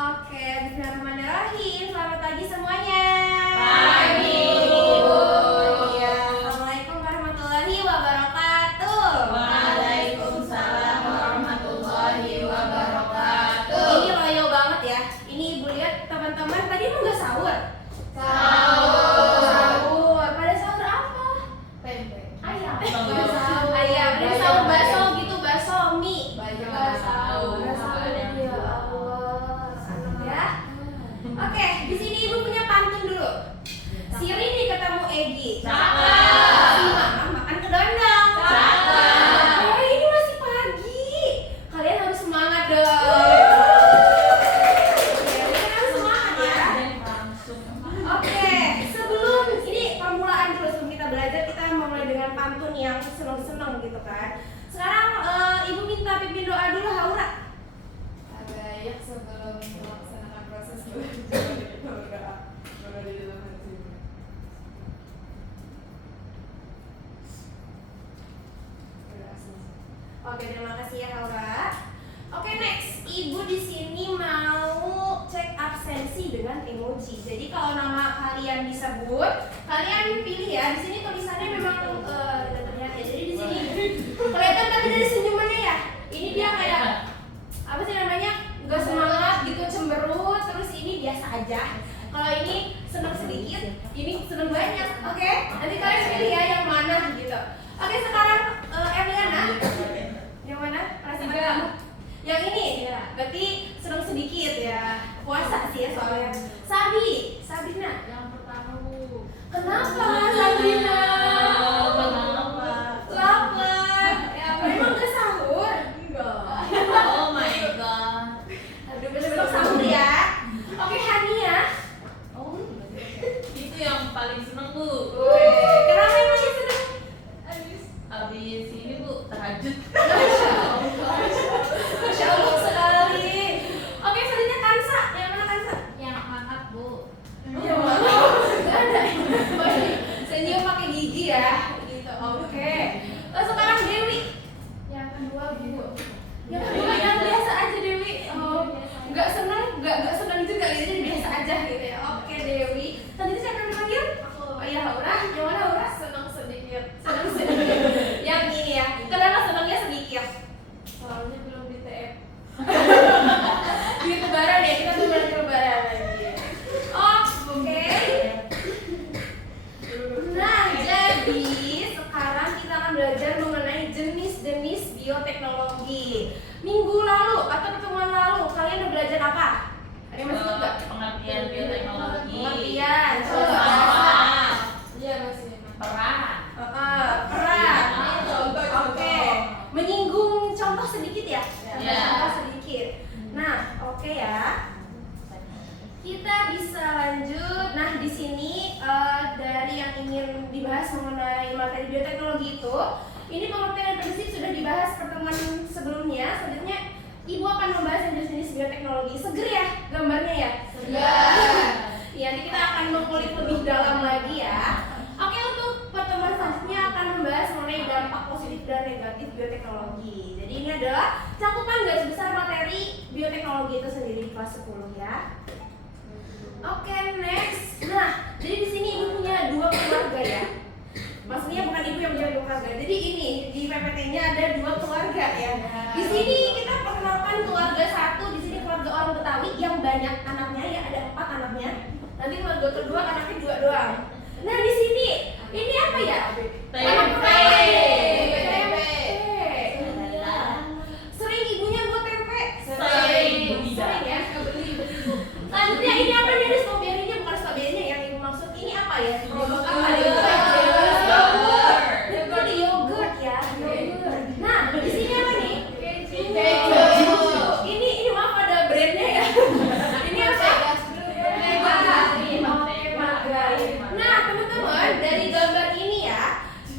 Oke, bismillahirrahmanirrahim. Selamat pagi semuanya. Pagi. Iya, assalamualaikum warahmatullahi wabarakatuh. Waalaikumsalam warahmatullahi wabarakatuh. Ini loyo banget ya. Ini ibu lihat teman-teman tadi emang nggak sahur? Sahur. Pada sahur apa? Tempe. Ayam. Sahur. Ayam. Ini sahur bakso gitu, bakso mie. Sahur. Ya Allah, seneng ya. Oke, di sini ibu punya pantun dulu. Si Rini ketemu Egi. Cakep. Si Mama makan kedondong. Cakep. Ini masih pagi. Kalian harus semangat dong. Ya, kalian harus semangat ya. Oke, sebelum ini permulaan dulu sebelum kita belajar, kita mulai dengan pantun yang seneng-seneng gitu kan. Sekarang ibu minta pimpin doa dulu, Haura. Baik, sebelum melaksanakan proses belajar kita berdoa di dalam hati. Oke, terima kasih ya Haura. Oke, next. Ibu di sini mau cek absensi dengan emoji. Jadi kalau nama kalian disebut, kalian pilih ya. Di sini tulisannya memang tidak terlihat ya. Jadi di sini kelihatan tadi dari senyumannya ya. Ini dia kayak apa sih namanya? Gak semangat gitu, cemberut. Terus ini biasa aja. Kalau ini senang sedikit, ini senang banyak. Oke, nanti kalian pilih ya yang mana gitu. Oke, sekarang Erliana. Yang mana? Perasaan kamu? Yang ini? Berarti senang sedikit ya. Puasa sih ya soalnya. Sabrina. Yang pertama, Bu. Kenapa Sabrina? Kenapa? Lapar. Ya, memang gak sahur? Enggak. Oh my god. Aduh, besok sahur ya. Oke, Hania. Oh, itu yang paling seneng, Bu. Kenapa emangnya senang? Habis ini, Bu, tahajud. Masya Allah sekali. Oke, selanjutnya Kansa. Yang mana Kansa? Yang makan, Bu. Yang mana? Gak ada. Senyum pakai gigi ya. Gitu. Oke. Terus sekarang Dewi. Yang kedua, Bu. Yang kedua yang biasa aja Dewi. Oh, nggak senang juga gitu, jadi biasa aja gitu ya. Oke Dewi. Tadi siapa yang dipanggil? Oh iya Haura. Yang mana Haura? Senang sedikit. Senang sedikit. Yang ini ya. Kenapa senangnya sedikit? Soalnya belum di TF. Di lebaran ya, kita tuh belajar lebaran lagi. Oh, oke. Nah, jadi sekarang kita akan belajar mengenai jenis-jenis bioteknologi. Minggu lalu atau pertemuan lalu kalian udah belajar apa? Ada yang masih ingat nggak? Pengertian bioteknologi. Pengertian. Peran. Iya masih. Peran. Peran. Oke. Menyinggung contoh sedikit ya? Ya. Contoh sedikit. Nah, oke ya. Kita bisa lanjut. Nah, di sini dari yang ingin dibahas mengenai materi bioteknologi itu, ini pengertian dan prinsip sudah dibahas pertemuan sebelumnya. Selanjutnya, Ibu akan membahas jenis-jenis bioteknologi. Seger ya gambarnya ya? Seger. Ya, nanti kita akan mengulik lebih dalam lagi ya. Oke, untuk pertemuan selanjutnya akan membahas mengenai dampak positif dan negatif bioteknologi. Jadi ini adalah cakupan garis besar materi bioteknologi itu sendiri di kelas 10 ya. Oke, next. Nah, jadi di sini Ibu punya dua keluarga ya. Maksudnya bukan Ibu yang punya dua keluarga. Jadi ini di PPT-nya ada dua keluarga ya. Di sini kita perkenalkan keluarga satu. Di sini keluarga orang Betawi yang banyak anaknya ya, ada 4 anaknya. Nanti keluarga kedua anaknya 2 doang. Nah, di sini ini apa ya? Tempe. Iya. Sering ibunya buat tempe? Sering. Sering ya? Beli. Selanjutnya ini apa nih? Ada stroberinya, bukan stroberinya yang Ibu maksud. Ini apa ya? Produk apa nih? Yogurt. Yogurt ya, yogurt. Nah, di sini apa nih? Keju. Ini maaf ada brandnya ya. Ini apa? Oke, margarin. Nah, teman-teman, dari gambar ini ya,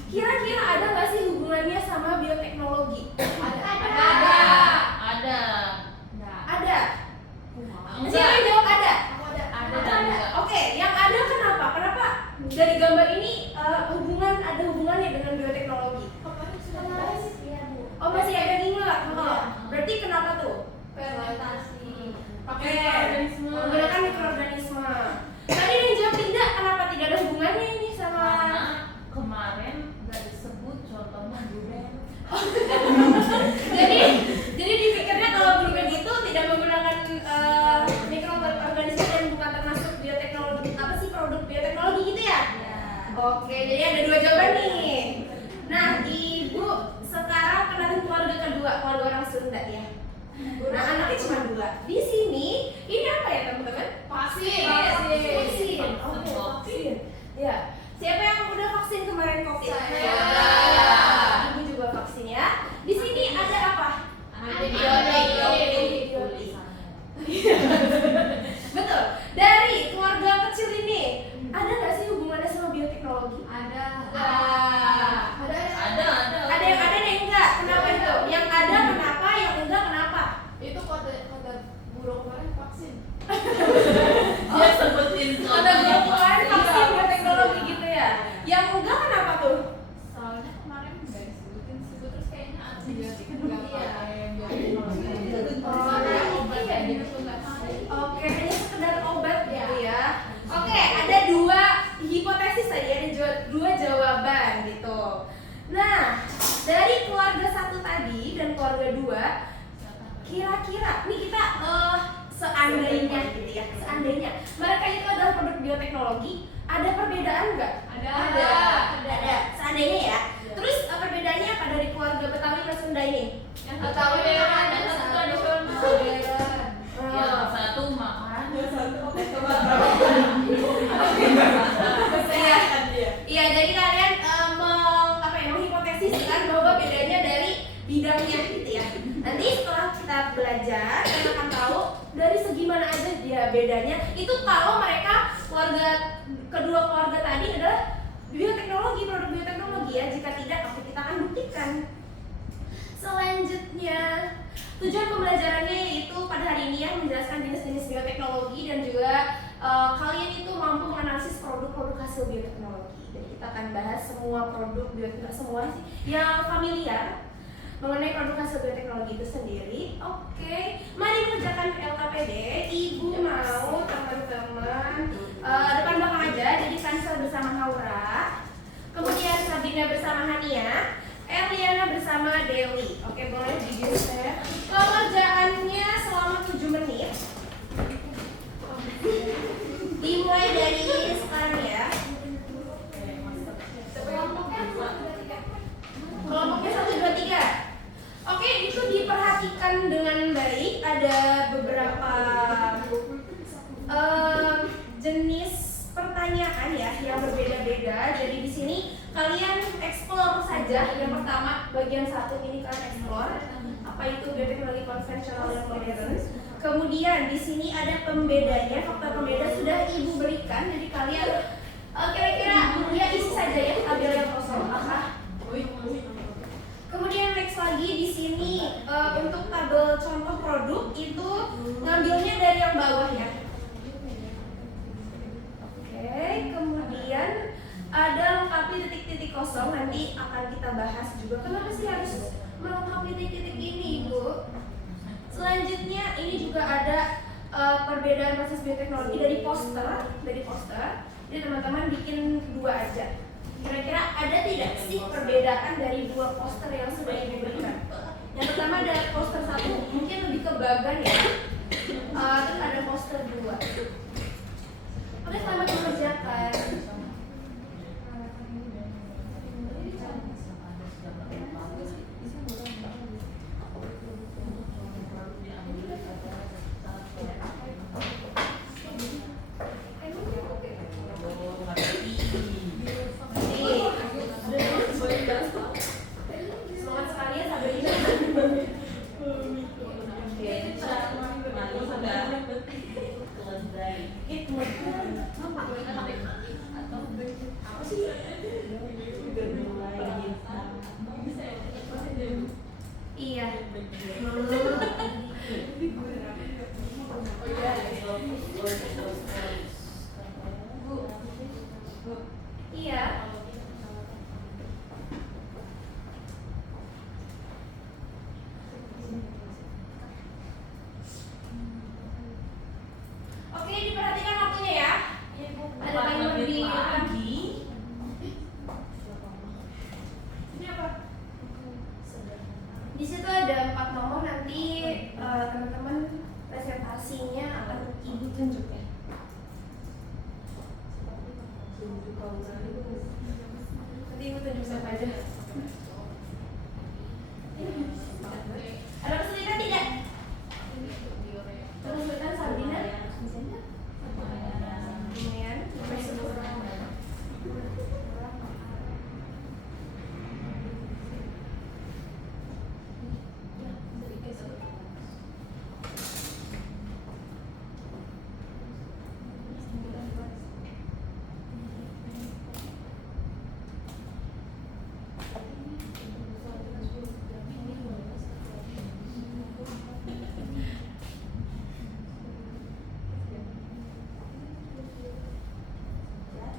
kira-kira ada nggak sih hubungannya sama bioteknologi? Ada. Ada. Siapa yang jawab ada? Ada. Oke, yang ada kenapa? Kenapa dari gambar ini ada hubungannya dengan bioteknologi? Oh, masih ada yang ingat? Berarti kenapa tuh? Fermentasi. Pakai mikroorganisme. Menggunakan mikroorganisme. Tadi yang jawab tidak, kenapa tidak ada hubungannya ini sama? Karena kemarin nggak disebut contohnya blueberry. jadi dipikirnya kalau blueberry itu tidak menggunakan mikroorganisme dan bukan termasuk bioteknologi, apa sih produk bioteknologi gitu ya? Oke, jadi ada 2 jawaban nih. Nah, Ibu sekarang kenalin keluarga kedua, keluarga orang Sunda ya. Nah, anaknya cuma 2. Di sini ini apa ya teman-teman? Vaksin. Vaksin. Oke, vaksin. Ya. Siapa yang udah vaksin kemarin COVID? Saya. Ibu juga vaksin ya. Di sini ada apa? Antibiotik. Betul. Dari keluarga kecil ini, ada nggak sih hubungannya sama bioteknologi? Ada. Ada yang ada dan yang enggak. Kenapa itu? Yang ada kenapa? Yang enggak kenapa? Itu kode burung kemarin vaksin. Dia sebutin Ada hubungan Iya. vaksin bioteknologi gitu ya. Yang enggak kenapa tuh? Soalnya kemarin nggak disebutin terus kayaknya antibiotik nggak Iya. pakai bioteknologi. Soalnya obat kayak gitu nggak pakai. Oke, hanya sekedar obat gitu Iya. ya. Oke, ada 2 hipotesis tadi, ada 2 jawaban gitu. Nah, dari keluarga 1 tadi dan keluarga 2, kira-kira nih kita seandainya gitu ya, seandainya mereka itu adalah produk bioteknologi, ada perbedaan nggak? Ada. Seandainya ya. Terus perbedaannya apa dari keluarga Betawi dan Sunda ini? Yang Betawi memang ada satu tradisional. Yang satu makan, Iya, jadi kalian menghipotesiskan bahwa bedanya dari bidangnya gitu ya. Nanti setelah kita belajar, kita akan tahu dari segi mana aja dia bedanya. Itu kalau mereka kedua keluarga tadi adalah bioteknologi, produk bioteknologi ya. Jika tidak, oke, kita akan buktikan. Selanjutnya, tujuan pembelajarannya yaitu pada hari ini ya menjelaskan jenis-jenis bioteknologi dan juga kalian itu mampu menganalisis produk-produk hasil bioteknologi. Dan kita akan bahas semua produk bioteknologi, semua sih yang familiar mengenai produk hasil bioteknologi itu sendiri. Oke, mari mengerjakan LKPD. Ibu mau teman-teman depan belakang aja. Jadi Kansel bersama Haura, kemudian Sabina bersama Hania, Erliana bersama Dewi. Oke, boleh digeser. Pengerjaannya selama 7 menit. Dimulai dari sekarang ya. Kelompoknya 1, 2, 3. Oke, itu diperhatikan dengan baik. Ada beberapa jenis pertanyaan ya yang berbeda-beda. Jadi di sini kalian explore saja. Yang pertama bagian 1 ini kalian explore apa itu bioteknologi konvensional dan modern. Kemudian di sini ada pembedanya, faktor pembeda sudah Ibu berikan. Jadi kalian kira-kira ya isi saja ya, ambil yang kosong. Kemudian next lagi di sini untuk tabel contoh produk itu ngambilnya dari yang bawah ya. Oke, kemudian ada lengkapi titik-titik kosong, nanti akan kita bahas juga. Kenapa sih harus melengkapi titik-titik ini, Ibu? Selanjutnya ini juga ada perbedaan proses bioteknologi dari poster. Jadi teman-teman bikin 2 aja. Kira-kira ada tidak sih perbedaan dari 2 poster yang sudah Ibu berikan? Yang pertama ada poster 1, mungkin lebih ke bagan ya. Terus ada poster 2. Oke, selamat mengerjakan. Semangat sekali ya Sabrina. presentasinya akan Ibu tunjuk ya. Nanti Ibu tunjuk siapa aja. Ada kesulitan tidak? Kesulitan Sabrina? Lumayan, sampai 10 orang.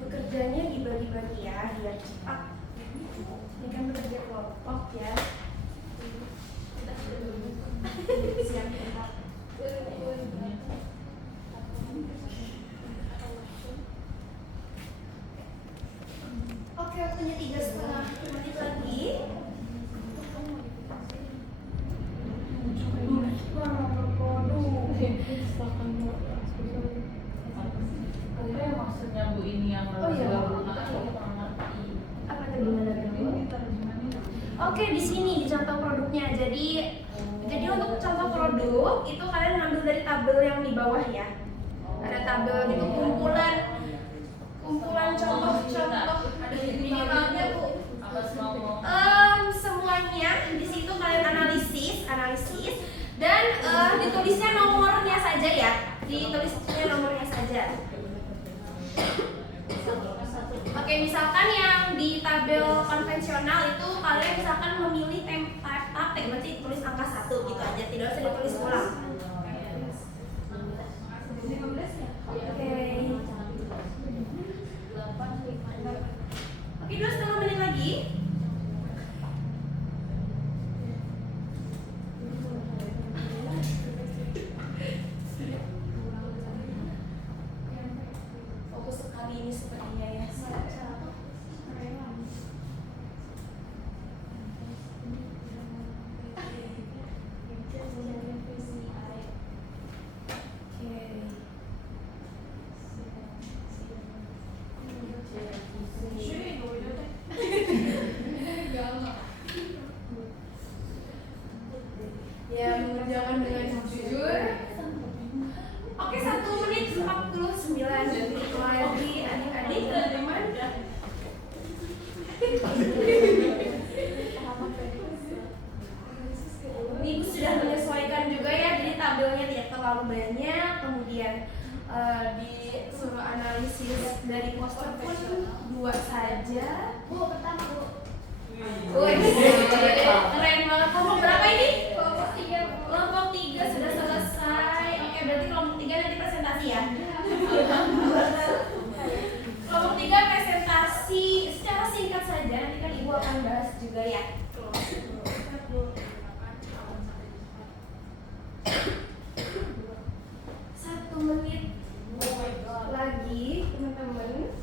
Bekerjanya dibagi-bagi ya, biar cepat. Ini kan bekerja kelompok ya. Siap ya. Oke, waktunya 3,5 menit lagi. Maksudnya Bu ini yang Oh, iya. Apa tuh gimana dulu? Oke, di sini di contoh produknya. Jadi untuk contoh produk itu kalian ngambil dari tabel yang di bawah ya. Ada tabel gitu kumpulan contoh-contoh. Ada minimalnya Bu. Apa semua? Semuanya di situ kalian analisis dan ditulisnya nomornya saja ya. Ditulisnya nomornya saja. Oke, misalkan yang di tabel konvensional itu kalian misalkan memilih type, berarti tulis angka 1 gitu aja, tidak usah ditulis ulang. Oke, 2,5 menit lagi. Fokus sekali ini sepertinya ya. Ya, mengerjakan dengan jujur. Oke, 1 menit 49 detik lagi adik-adik teman-teman. Ibu sudah menyesuaikan juga ya, jadi tabelnya tidak terlalu banyak. Kemudian disuruh analisis dari poster pun 2 saja. Bu, pertama Bu. Wih, keren banget. Kelompok berapa ini? Kelompok 3. Kelompok 3 sudah selesai. Oke, berarti kelompok 3 nanti presentasi ya. Kelompok 3 presentasi secara singkat saja. Nanti kan Ibu akan bahas juga ya. 1 menit lagi, teman-teman.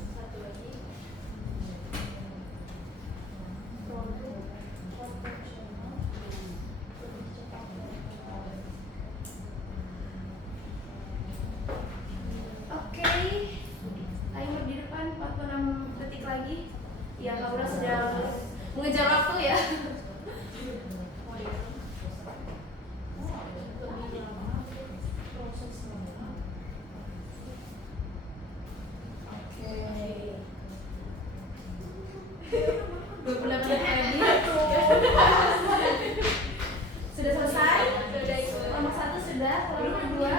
Oke, timer di depan 46 detik lagi. Ya, Laura sedang mengejar waktu ya. Sudah selesai? Kelompok 1 sudah, kelompok 2.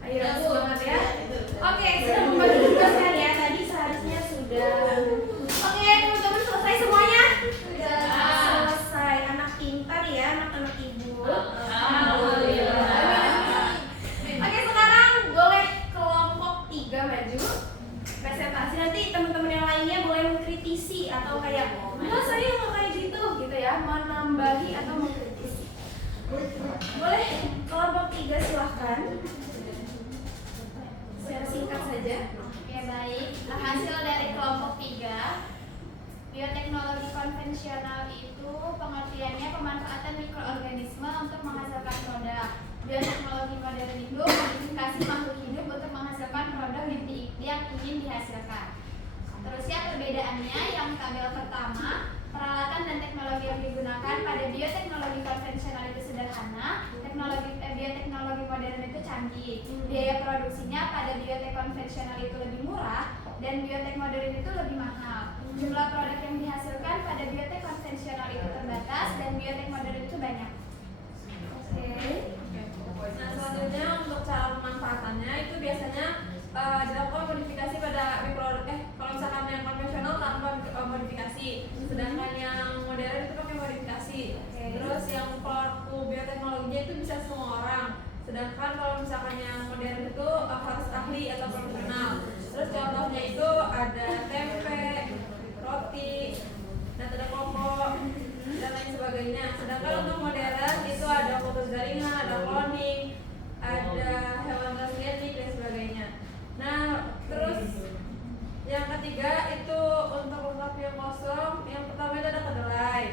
Ayo semangat ya. Oke, sudah membagi tugas kan ya. Tadi seharusnya sudah. Oke, teman-teman selesai semuanya? Selesai. Anak pintar ya, anak-anak Ibu. Oke, sekarang boleh kelompok 3 maju presentasi. Nanti teman-teman yang lainnya boleh mengkritisi atau kayak, "Mas, saya nggak kayak gitu," gitu ya, menambahi atau mengkritisi. Boleh kelompok 3 silahkan. Secara singkat saja. Oke, baik. Hasil dari kelompok 3 bioteknologi konvensional itu pengertiannya pemanfaatan mikroorganisme untuk menghasilkan produk. Bioteknologi modern itu modifikasi makhluk hidup untuk menghasilkan produk yang ingin dihasilkan. Terus ya perbedaannya yang tabel pertama, peralatan dan teknologi yang digunakan pada bioteknologi konvensional itu sederhana, bioteknologi modern itu canggih. Biaya produksinya pada biotek konvensional itu lebih murah dan biotek modern itu lebih mahal. Jumlah produk yang dihasilkan pada biotek konvensional itu terbatas dan biotek modern itu banyak. Oke. Nah selanjutnya untuk cara pemanfaatannya itu biasanya dilakukan modifikasi pada kalau misalkan yang konvensional tanpa modifikasi, sedangkan yang modern itu pakai modifikasi. Terus yang pelaku bioteknologinya itu bisa semua orang, sedangkan kalau misalkan yang modern itu harus ahli atau profesional. Terus contohnya itu ada tempe, roti, nata koko, dan lain sebagainya. Sedangkan untuk modern itu ada putus jaringan, ada cloning, ada hewan transgenik dan sebagainya. Nah, terus yang ketiga itu untuk lengkap yang kosong. Yang pertama itu ada kedelai.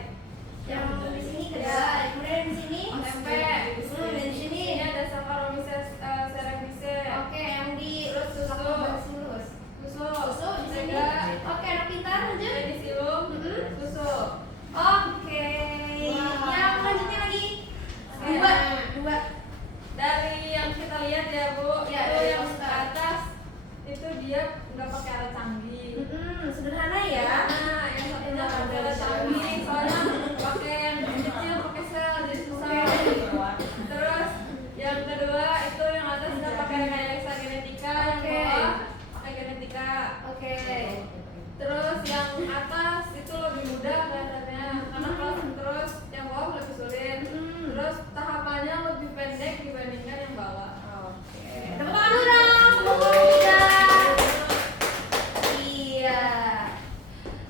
Yang di sini kedelai, kemudian di sini Tempe. dan di sini Ini ada Saccharomyces cerevisiae. oke, yang di Susu. susu di sini. Tiga. Oke, anak pintar lanjut. Penicillium. Mm-mm. Susu. Oke. Wow. Yang selanjutnya lagi dua. Dari yang kita lihat ya Bu, Ya, itu dari yang poster. ke atas itu dia nggak pakai alat canggih. Sederhana ya. Nah, yang satunya pakai alat canggih, soalnya pakai yang kecil, pakai sel, jadi susah. Terus yang kedua itu yang atas udah pakai rekayasa genetika, yang Oke. bawah pakai genetika. Oke. Terus yang atas itu lebih mudah kelihatannya, karena terus yang bawah lebih sulit. Terus tahapannya lebih pendek dibandingkan yang bawah. Tepuk tangan dulu dong. Kelompok 3. Iya.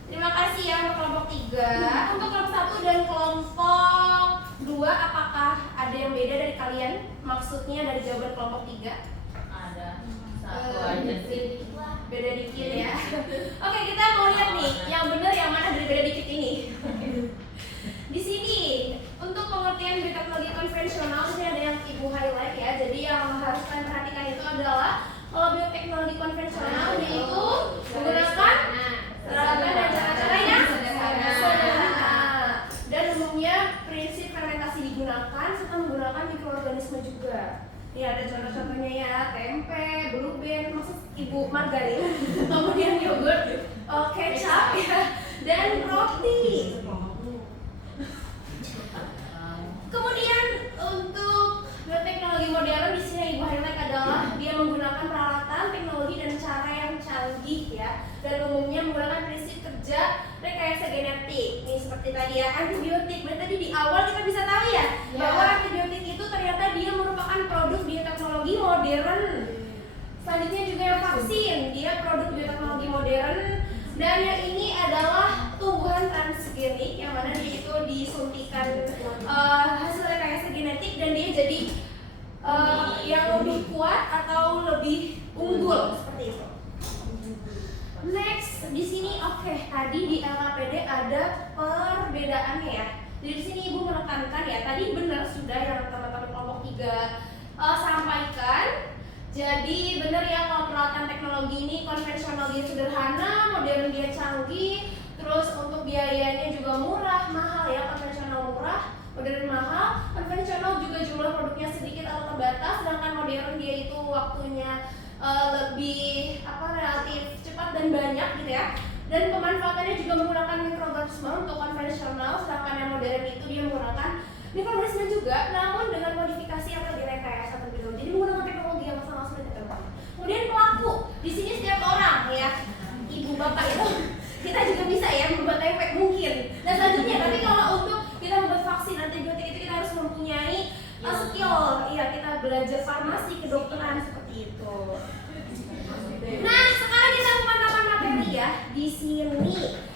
Terima kasih ya untuk kelompok 3. Untuk kelompok 1 dan kelompok 2, apakah ada yang beda dari kalian? Maksudnya dari jawaban kelompok 3? Ada satu aja sih. Beda dikit ya. Oke, kita mau lihat nih yang benar yang mana dari beda dikit ini. Di sini untuk pengertian bioteknologi konvensional ini ada yang Ibu highlight ya. Jadi yang harus kalian perhatikan itu adalah kalau bioteknologi konvensional yaitu menggunakan peralatan dan cara-cara yang sederhana. Dan umumnya prinsip fermentasi digunakan serta menggunakan mikroorganisme juga. Ini ada contoh-contohnya ya, tempe, blueberry, maksud Ibu margarin, kemudian yogurt, kecap ya, dan roti. Kemudian untuk bioteknologi modern di sini Ibu highlight adalah dia menggunakan peralatan, teknologi dan cara yang canggih ya, dan umumnya menggunakan prinsip kerja rekayasa genetik. Nih seperti tadi ya, antibiotik. Dan tadi di awal kita bisa tahu ya, bahwa antibiotik itu ternyata dia merupakan produk bioteknologi modern. Selanjutnya juga yang vaksin, dia produk bioteknologi modern. Dan yang ini adalah tumbuhan transgenik yang mana dia itu disuntikan hasil rekayasa genetik dan dia jadi yang lebih kuat atau lebih unggul seperti itu. Next di sini tadi di LKPD ada perbedaannya ya. Jadi di sini Ibu menekankan ya, tadi benar sudah yang teman-teman kelompok 3 sampaikan. Jadi benar ya kalau peralatan teknologi ini konvensional dia sederhana, modern dia canggih, terus untuk biayanya juga murah, mahal ya, konvensional murah, modern mahal, konvensional juga jumlah produknya sedikit atau terbatas, sedangkan modern dia itu waktunya lebih relatif cepat dan banyak gitu ya. Dan pemanfaatannya juga menggunakan mikroorganisme untuk konvensional, sedangkan yang modern itu dia menggunakan mikroorganisme juga, namun dengan modifikasi yang lebih rekayasa terlebih dahulu. Jadi menggunakan teknologi yang sangat sulit ditemukan. Kemudian pelaku, di sini setiap orang ya, ibu bapak itu kita juga bisa ya membuat tempe mungkin. Dan selanjutnya, tapi kalau untuk kita membuat vaksin antibiotik itu kita harus mempunyai skill, ya kita belajar farmasi, kedokteran seperti itu. Nah, sekarang kita pemantapan materi ya. Di sini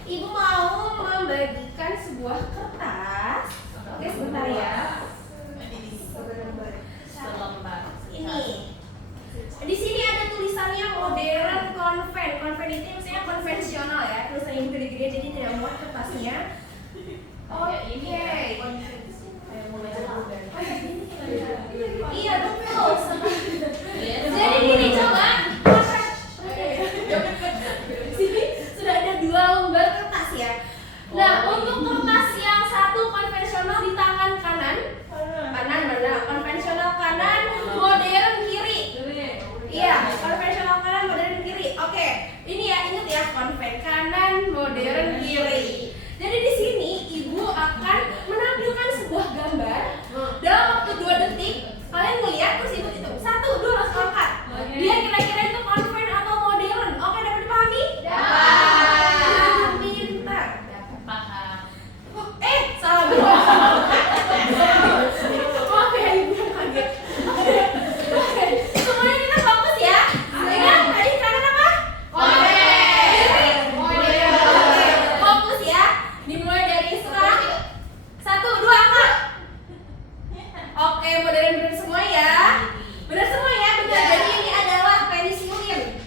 Ibu mau membagikan sebuah kertas. Oke, sebentar ya. Selembar. Ini. Di sini ada tulisannya modern konven. Konven itu maksudnya konvensional ya. Tulisannya gede-gede jadi tidak muat kertasnya. Oke, modern benar semua ya. Benar semua ya, benar. Jadi ini adalah penisilin.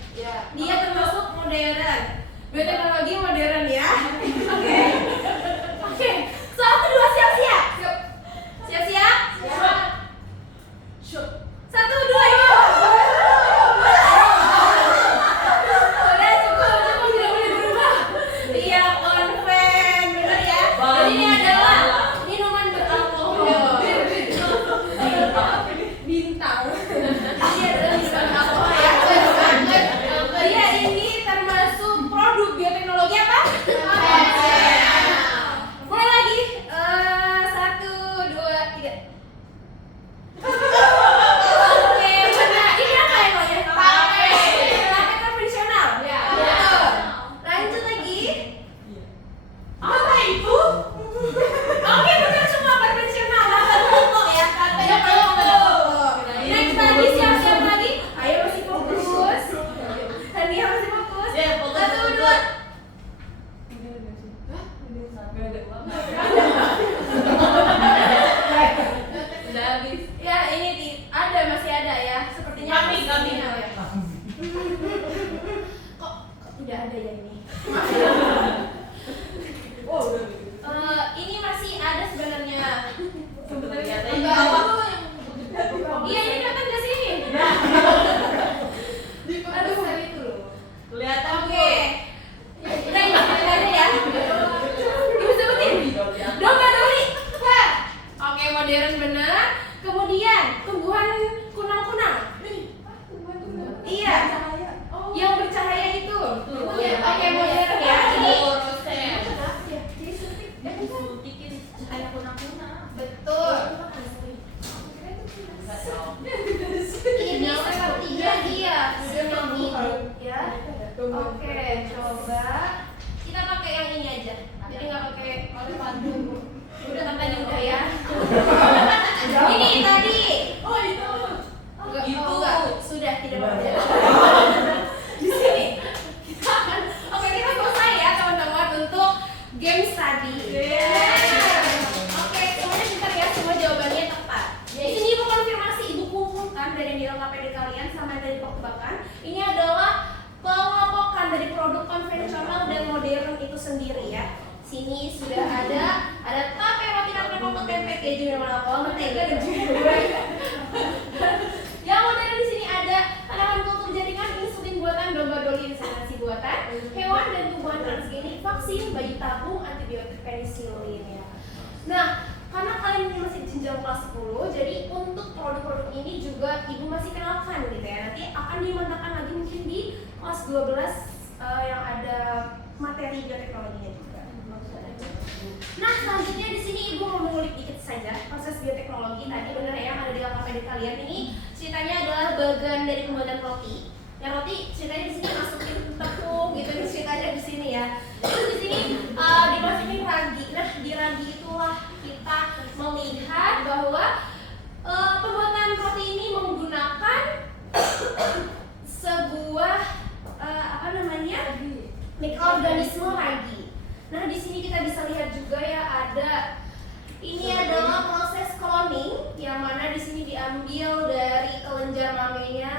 Dia termasuk modern. Bioteknologi modern ya. Oke. Oke. Soal kedua siap-siap. Siap-siap? Shoot. 1, 2, yuk. Udah cukup tidak boleh berubah. Iya, konven, benar ya. Jadi ini adalah minuman beralkohol. Bintang. Ini adalah minuman alkohol ya. Dia ini termasuk produk bioteknologi apa? Mulai lagi. 1, 2, 3. Oke, benar. Ini apa ya namanya? Tape konvensional. Betul. Lanjut lagi. Apa itu? Oke, benar semua konvensional. Tape pokok ya. Tape pokok. Next lagi, siap-siap lagi. Ayo masih fokus. Tania masih fokus. 1, 2. Udah habis. Ya, ini masih ada ya. Sepertinya Kami. ya. Kok tidak ada ya ini? Ini masih ada sebenarnya. Sebenarnya Iya, ini kelihatan nggak sih ini? Aduh, itu loh. kelihatan. Oke. Udah ini ada ya. Ibu sebutin. Domba doli. Oke, modern benar. Kemudian tumbuhan kunang-kunang. Iya. Yang bercahaya itu. Oke, modern ya. Ini Suntikin cahaya kunang-kunang. betul. Ini sepertinya dia sedang hidup ya. Oke, coba kita pakai yang ini aja. Jadi nggak pakai udah tadi udah ya. Ini tadi. Oh itu. Enggak. Sudah tidak apa-apa. Di sini. Kita akan kita selesai ya teman-teman untuk games tadi. Oke, semuanya pintar ya, semua jawabannya tepat. Di sini ibu konfirmasi, ibu kumpulkan dari nilai KPD kalian sama dari tebak-tebakan. Ini adalah pengelompokan dari produk konvensional dan modern itu sendiri ya. Sini sudah ada tape, roti, nangka, kompot, tempe, keju, minuman alkohol, mentega dan juga. Yang modern di sini ada tanaman kultur jaringan, insulin buatan, domba doli, inseminasi buatan, hewan dan tumbuhan transgenik, vaksin, bayi tabung, antibiotik, penisilin ya. Nah, karena kalian ini masih di jenjang kelas 10, jadi untuk produk-produk ini juga ibu masih kenalkan gitu ya. Nanti akan dimantapkan lagi mungkin di kelas 12 yang ada materi bioteknologinya juga. Nah, selanjutnya di sini ibu mau mengulik dikit saja proses bioteknologi tadi benar ya yang ada di KPD kalian. Ini ceritanya adalah bagian dari pembuatan roti. Yang roti ceritanya di sini masukin tepung gitu, ini ceritanya di sini ya. Terus di sini dimasukin ragi. Nah, di ragi itulah kita melihat bahwa pembuatan roti ini menggunakan sebuah mikroorganisme ragi. Nah, di sini kita bisa lihat juga ya ini adalah proses cloning yang mana di sini diambil dari kelenjar mamenya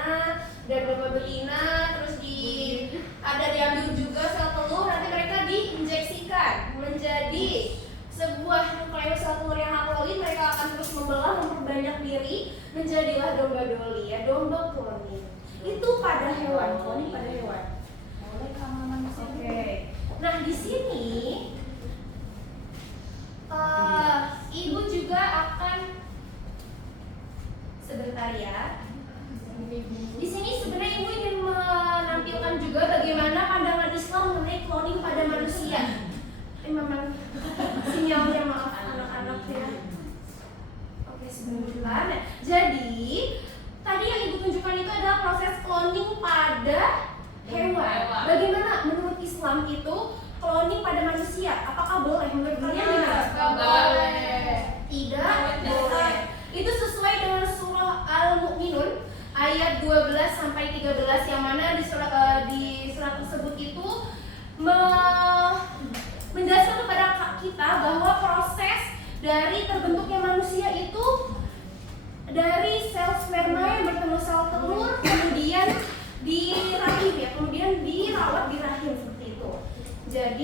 dan beberapa betina, terus diambil juga sel telur, nanti mereka diinjeksikan menjadi sebuah nukleus sel telur yang haploid. Mereka akan terus memperbanyak diri menjadilah domba doli ya, domba cloning. Itu pada hewan, cloning pada hewan. Oke. Nah, di sini ibu juga akan sebentar ya. Di sini sebenarnya ibu ingin menampilkan juga bagaimana pandangan Islam mengenai cloning pada manusia. Memang sinyalnya, maaf anak-anak ya. Oke, sebentar. Jadi tadi yang ibu tunjukkan itu adalah proses cloning pada hewan. Bagaimana menurut Islam itu cloning pada manusia? Apakah boleh? Menurut kalian gimana? Boleh. Tidak boleh. Itu sesuai dengan surah Al-Mu'minun ayat 12 sampai 13 yang mana di surat tersebut itu menjelaskan kepada kita bahwa proses dari terbentuknya manusia itu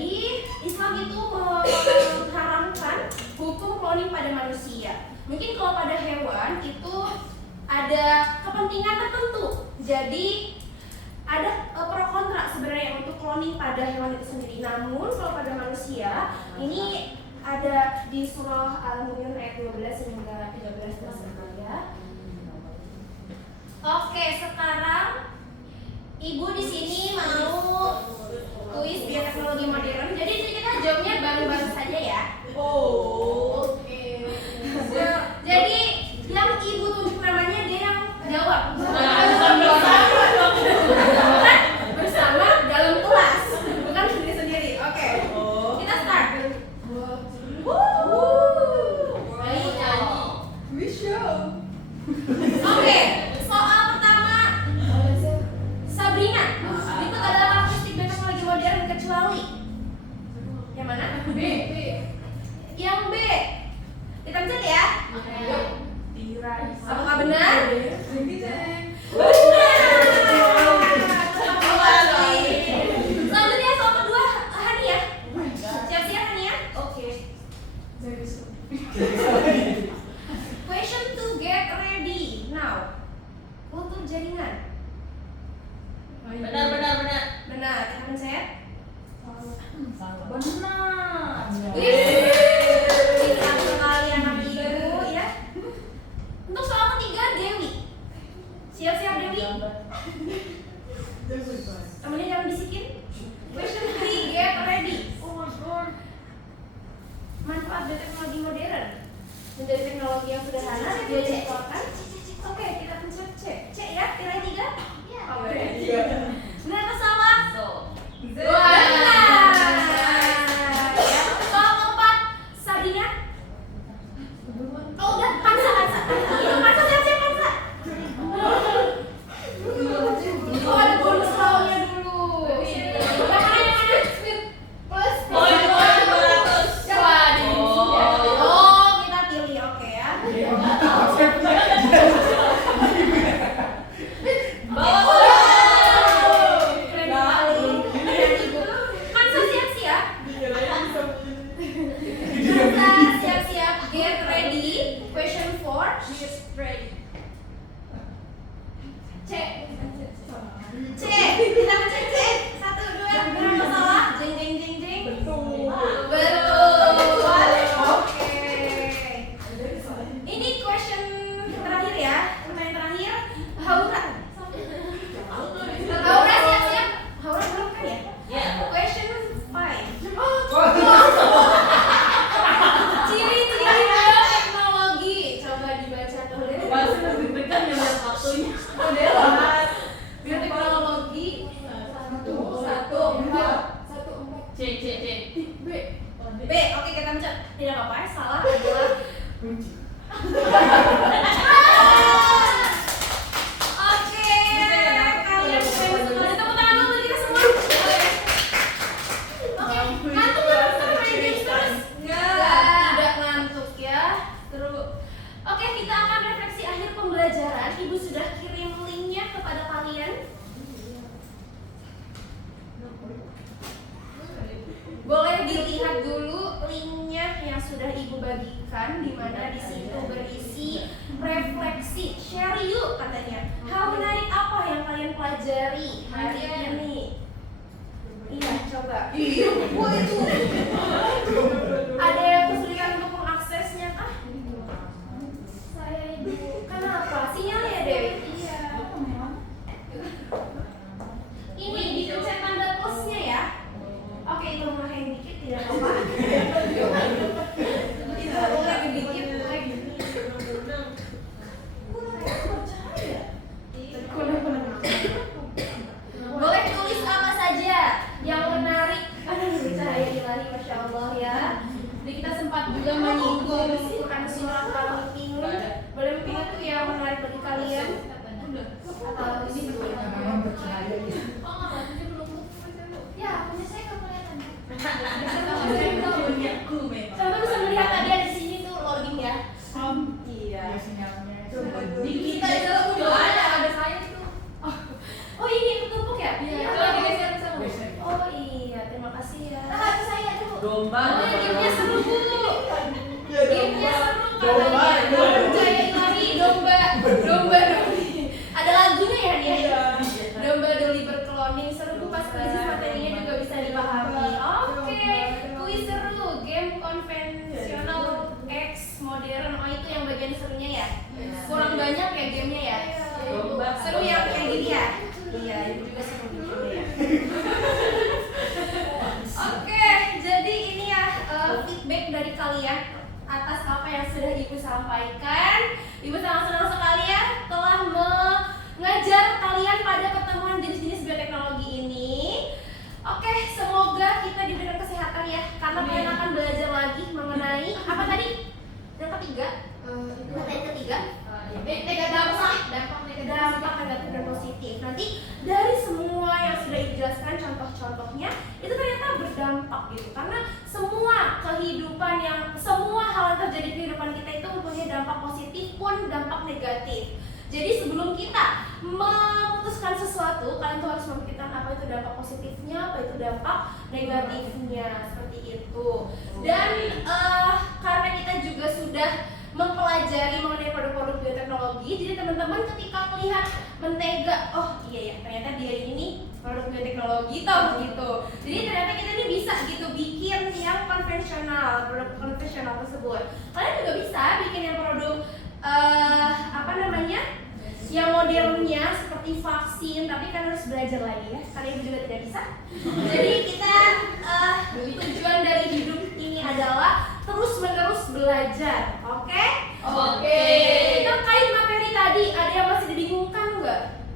Jadi Islam itu mengharamkan hukum cloning pada manusia. Mungkin kalau pada hewan itu ada kepentingan tertentu. Jadi ada pro kontra sebenarnya untuk cloning pada hewan itu sendiri. Namun kalau pada manusia ini ada di surah Al-Mu'minun ayat 12 hingga 13 tersebut ya. Oke, sekarang Ibu di sini mau kuis bioteknologi modern. Jadi kita jawabnya bareng-bareng saja ya. Oke. Jadi yang Ibu tunjuk namanya dia yang jawab. Bukan bersama dalam kelas, bukan sendiri-sendiri. Oke. Kita start. Oke, soal pertama Sabrina. Itu adalah karakteristik bioteknologi modern kecuali yang mana? B. Yang B. Kita cek ya. Tirai. Apakah benar? Selanjutnya soal kedua Hania. Siap-siap Hania? Oke. Question to get ready now. Kultur jaringan. Benar. Benar, kita pencet. Benar. Wih, pintar sekali anak ibu ya. Untuk soal ketiga Dewi. Siap-siap Dewi. Temennya jangan bisikin. Question 3, get ready. Manfaat bioteknologi modern menjadi teknologi yang sederhana dan bisa dieksplorkan. Oke, kita pencet C. C ya, nilai 3. Oke. Benar atau salah? Benar. Soal keempat, Sabrina. Oh udah, Kansa. Kansa siap-siap Kansa. Oh ada bonus roundnya dulu. Yang mana? Plus. Oh kita pilih, oke ya. Keren sekali. Keren Ibu. Kansa siap-siap. Kansa siap-siap. Get ready. Question 4. C. Kita mencet C. 1, 2, benar atau salah? Jeng. Betul. Oke. Ini question terakhir ya. Pertanyaan terakhir. Haura siap-siap. Haura belum kan ya? Ya. Question 5. Ciri-ciri bioteknologi. Coba dibaca dulu. Masih lebih dekat dengan waktunya. Bioteknologi. 1, 4. C. B. Oke, kita mencet. Tidak apa-apa, salah adalah Oke, kalian tepuk tangan dulu buat kita semua. Oke, ngantuk nggak bisa main games terus? Tidak ngantuk ya. Terus. Oke, kita akan refleksi akhir pembelajaran. Ibu sudah kirim linknya kepada kalian. Boleh dilihat dulu linknya yang sudah Ibu bagikan, di mana di situ berisi refleksi. Share yuk katanya. Hal menarik apa yang kalian pelajari hari ini? Iya, coba. Iya, itu. Ada yang kesulitan untuk mengaksesnya kah? Saya Ibu. Kenapa? Sinyal ya Dewi? Iya. Ini dipencet tanda plusnya ya. Oke, itu makin dikit tidak apa-apa. Itu lagi dikit lagi. kita di bidang kesehatan ya, karena kalian akan belajar lagi mengenai apa tadi? Yang ketiga, materi ketiga, dampak negatif dan positif. Nanti dari semua yang sudah dijelaskan contoh-contohnya itu ternyata berdampak gitu, karena semua kehidupan semua hal yang terjadi di kehidupan kita itu mempunyai dampak positif pun dampak negatif. Jadi sebelum kita memutuskan sesuatu, kalian tuh harus memikirkan apa itu dampak positifnya, apa itu dampak negatifnya, seperti itu. Dan karena kita juga sudah mempelajari mengenai produk-produk bioteknologi, jadi teman-teman ketika melihat mentega, oh iya ya ternyata dia ini produk bioteknologi toh gitu. Jadi ternyata kita ini bisa gitu bikin yang konvensional, produk konvensional tersebut. Kalian juga bisa bikin yang produk yang modernnya seperti vaksin, tapi kan harus belajar lagi ya, karena ibu juga tidak bisa. Jadi kita tujuan dari hidup ini adalah terus-menerus belajar, oke? Oke. Terkait materi tadi, ada yang masih dibingungkan nggak?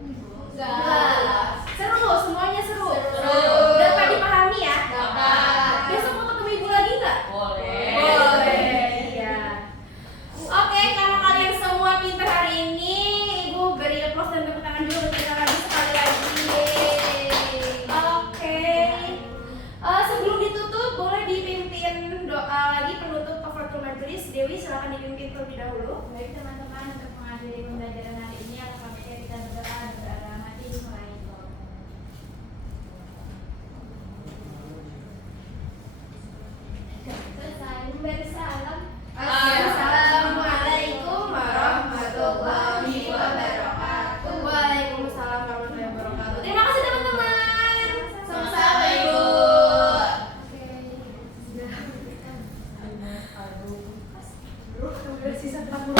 Enggak. Seru, semuanya seru. Seru. Dapat dipahami ya? Dapat. Besok mau ketemu ibu lagi nggak? Boleh. Boleh, iya. Oke, karena kalian semua pintar hari ini, ibu beri applause dan tepuk tangan juga buat kita lagi sekali lagi. Oke. Sebelum ditutup, boleh dipimpin doa lagi penutup Covertul Majelis. Dewi, silakan dipimpin terlebih dahulu. Baik teman-teman, untuk mengakhiri pembelajaran hari ini akan kita berdoa dan berdoa hati mulai. Selesai bersalam. Assalamualaikum warahmatullahi wabarakatuh. Waalaikumsalam warahmatullahi wabarakatuh. Terima kasih teman-teman. Sama-sama, Ibu. Oke. Sudah. Aduh, sisa 40